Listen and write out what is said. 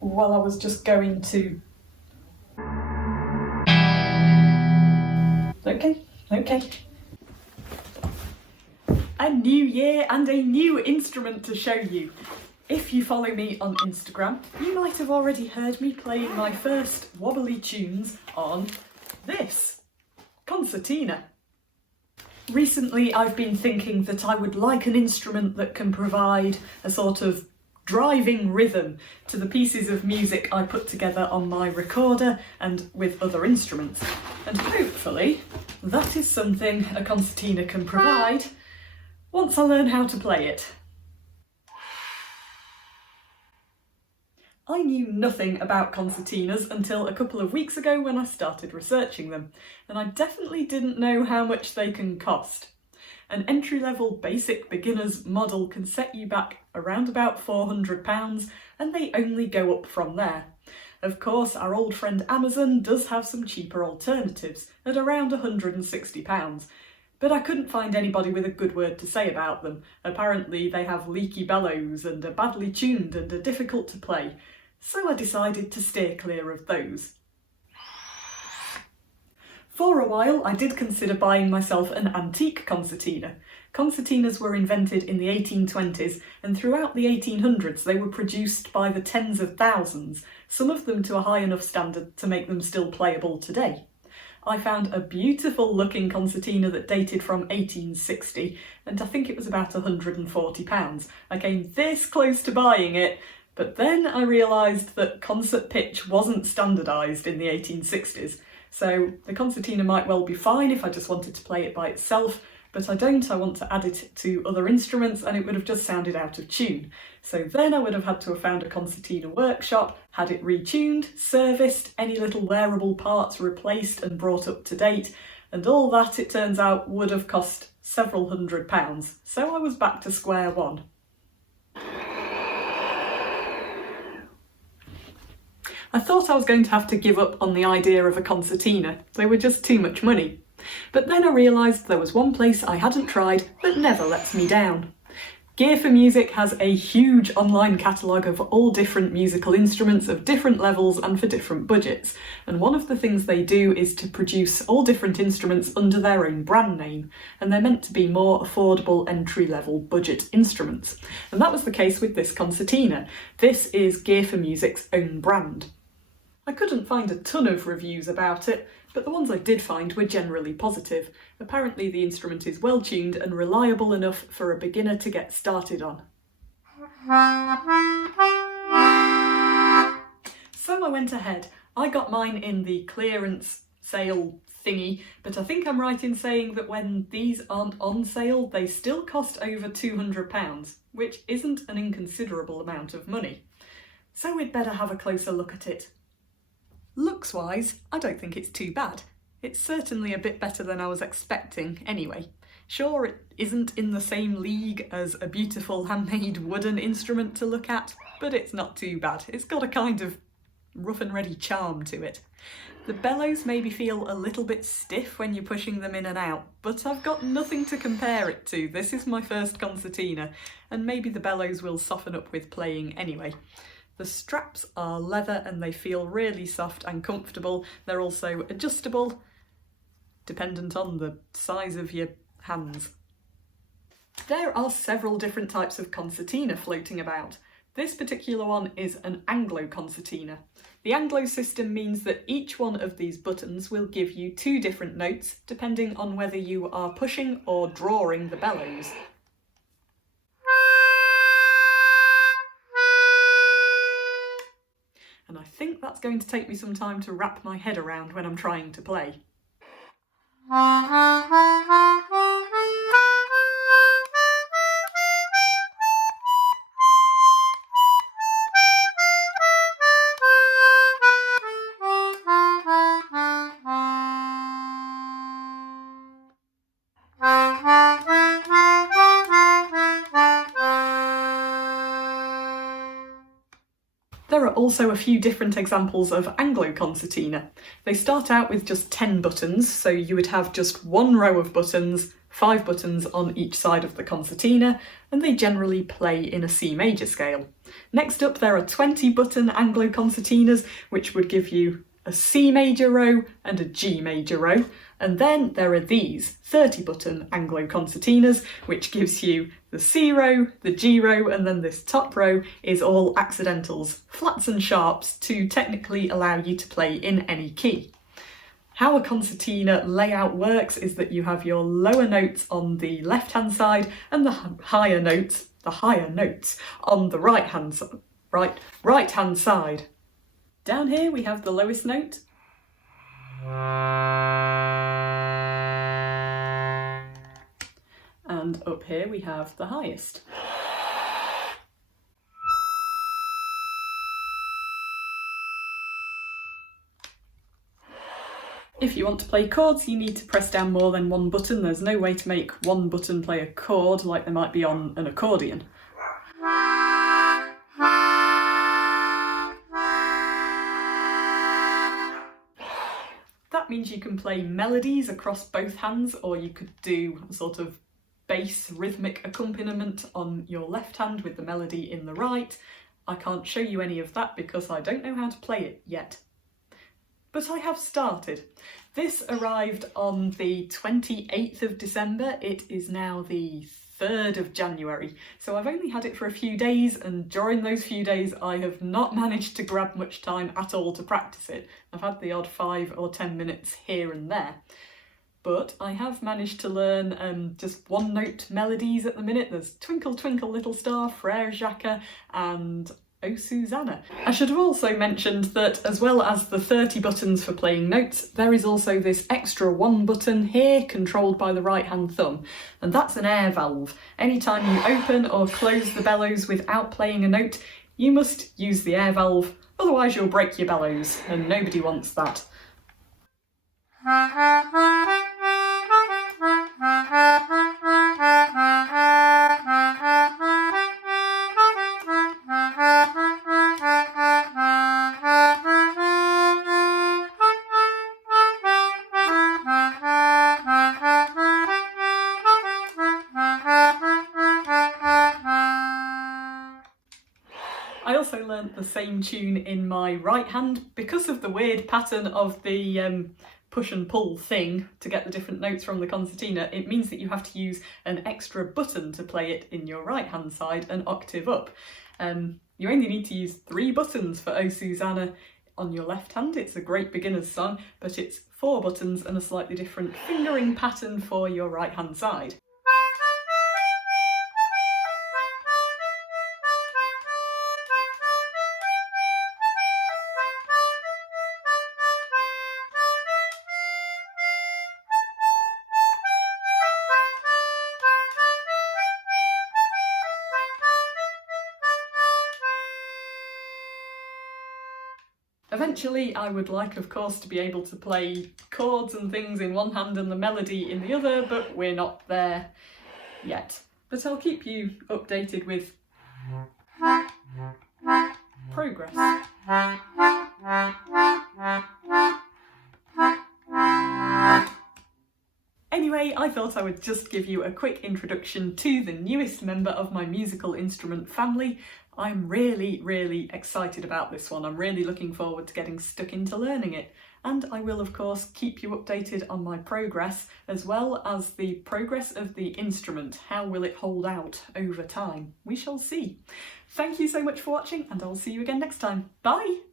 Well, I was just going to... Okay. A new year and a new instrument to show you. If you follow me on Instagram, you might have already heard me playing my first wobbly tunes on this, Concertina. Recently I've been thinking that I would like an instrument that can provide a sort of driving rhythm to the pieces of music I put together on my recorder and with other instruments. And hopefully that is something a concertina can provide once I learn how to play it. I knew nothing about concertinas until a couple of weeks ago when I started researching them, and I definitely didn't know how much they can cost. An entry-level basic beginner's model can set you back around about £400, and they only go up from there. Of course, our old friend Amazon does have some cheaper alternatives at around £160, but I couldn't find anybody with a good word to say about them. Apparently they have leaky bellows and are badly tuned and are difficult to play, so I decided to steer clear of those. For a while I did consider buying myself an antique concertina. Concertinas were invented in the 1820s, and throughout the 1800s they were produced by the tens of thousands, some of them to a high enough standard to make them still playable today. I found a beautiful looking concertina that dated from 1860, and I think it was about £140. I came this close to buying it, but then I realised that concert pitch wasn't standardised in the 1860s, so the concertina might well be fine if I just wanted to play it by itself, but I don't. I want to add it to other instruments and it would have just sounded out of tune. So then I would have had to have found a concertina workshop, had it retuned, serviced, any little wearable parts replaced and brought up to date, and all that, it turns out, would have cost several £100. So I was back to square one. I thought I was going to have to give up on the idea of a concertina. They were just too much money. But then I realised there was one place I hadn't tried that never lets me down. Gear4Music has a huge online catalogue of all different musical instruments of different levels and for different budgets, and one of the things they do is to produce all different instruments under their own brand name, and they're meant to be more affordable entry-level budget instruments. And that was the case with this concertina. This is Gear4Music's own brand. I couldn't find a ton of reviews about it, but the ones I did find were generally positive. Apparently the instrument is well tuned and reliable enough for a beginner to get started on. So I went ahead. I got mine in the clearance sale thingy, but I think I'm right in saying that when these aren't on sale, they still cost over £200, which isn't an inconsiderable amount of money. So we'd better have a closer look at it. Looks-wise, I don't think it's too bad. It's certainly a bit better than I was expecting anyway. Sure, it isn't in the same league as a beautiful handmade wooden instrument to look at, but it's not too bad. It's got a kind of rough and ready charm to it. The bellows maybe feel a little bit stiff when you're pushing them in and out, but I've got nothing to compare it to. This is my first concertina, and maybe the bellows will soften up with playing anyway. The straps are leather and they feel really soft and comfortable. They're also adjustable, dependent on the size of your hands. There are several different types of concertina floating about. This particular one is an Anglo concertina. The Anglo system means that each one of these buttons will give you two different notes depending on whether you are pushing or drawing the bellows. And I think that's going to take me some time to wrap my head around when I'm trying to play. There are also a few different examples of Anglo concertina. They start out with just 10 buttons, so you would have just one row of buttons, 5 buttons on each side of the concertina, and they generally play in a C major scale. Next up, there are 20 button Anglo concertinas, which would give you a C major row and a G major row. And then there are these 30 button Anglo concertinas, which gives you the C row, the G row, and then this top row is all accidentals, flats and sharps, to technically allow you to play in any key. How a concertina layout works is that you have your lower notes on the left-hand side and the higher notes on the right-hand side. Down here we have the lowest note. And up here we have the highest. If you want to play chords, you need to press down more than one button. There's no way to make one button play a chord like there might be on an accordion. That means you can play melodies across both hands, or you could do a sort of bass rhythmic accompaniment on your left hand with the melody in the right. I can't show you any of that because I don't know how to play it yet. But I have started. This arrived on the 28th of December. It is now the 3rd of January, so I've only had it for a few days, and during those few days I have not managed to grab much time at all to practice it. I've had the odd 5 or 10 minutes here and there. But I have managed to learn just one note melodies at the minute. There's Twinkle Twinkle Little Star, Frere Jacques, and Oh Susanna. I should have also mentioned that as well as the 30 buttons for playing notes, there is also this extra 1 button here controlled by the right hand thumb, and that's an air valve. Anytime you open or close the bellows without playing a note, you must use the air valve, otherwise you'll break your bellows, and nobody wants that. I also learnt the same tune in my right hand because of the weird pattern of the push and pull thing to get the different notes from the concertina. It means that you have to use an extra button to play it in your right hand side an octave up. You only need to use 3 buttons for Oh Susanna on your left hand. It's a great beginner's song, but it's 4 buttons and a slightly different fingering pattern for your right hand side. Eventually I would like, of course, to be able to play chords and things in one hand and the melody in the other, but we're not there yet. But I'll keep you updated with progress. Anyway, I thought I would just give you a quick introduction to the newest member of my musical instrument family. I'm really excited about this one. I'm really looking forward to getting stuck into learning it. And I will, of course, keep you updated on my progress, as well as the progress of the instrument. How will it hold out over time? We shall see. Thank you so much for watching, and I'll see you again next time. Bye!